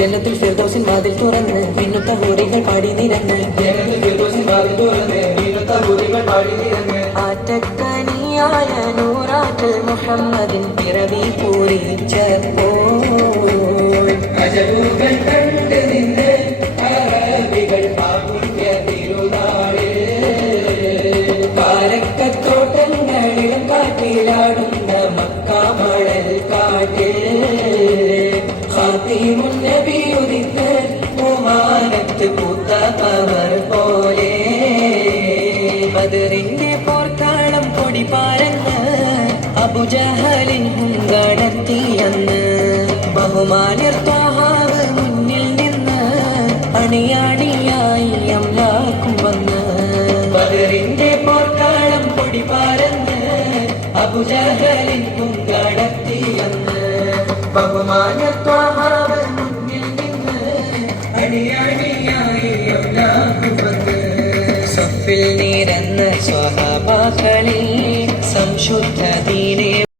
ജന്നത്തുൽ ഫിർദൗസിൻ വാതിൽ തുറന്ന് മിന്നുത്ത ഹൂറികൾ പാടി നിരന്ന് ആറ്റക്കനിയായ നൂറാറ്റൽ മുഹമ്മദിൻ പിറവി പൂരിച്ചപ്പോൾ അജബുകൾ കണ്ട് നിന്ന് അറബികൾ പാപുണ്യ തിരുനാള് കാരക്കത്തോട്ടങ്ങളിലും കാട്ടിലാടുന്ന മക്കാമഴൽ കാട്ടിൽ ഖാതിമുൻ നബി ഉദിത്ത് ഓമാനത്ത് പൂത്ത പവർ പോലെ ബദറിന്റെ പോർക്കാളം പൊടി പാരന്ന് അബുജഹലിൻ ഹുങ്കടത്തിയെന്ന് ബഹുമാന്യർ ത്വാഹാവ് മുന്നിൽ നിന്ന് അണിയാണിയായി അംലാക്കും വന്ന് ബദറിന്റെ പോർക്കാളം പൊടി പാരന്ന് അബുജഹലിൻ ഹുങ്കടത്തിയെന്ന് ബഹുമാന്യർ ത്വാഹാവ് മുന്നിൽ നിന്ന് അണിയാണിയായി അംലാക്കും വന്ന് സഫിൽ നിരന്ന സ്വഹാബാക്കളിൽ സംശുദ്ധ ദീനെ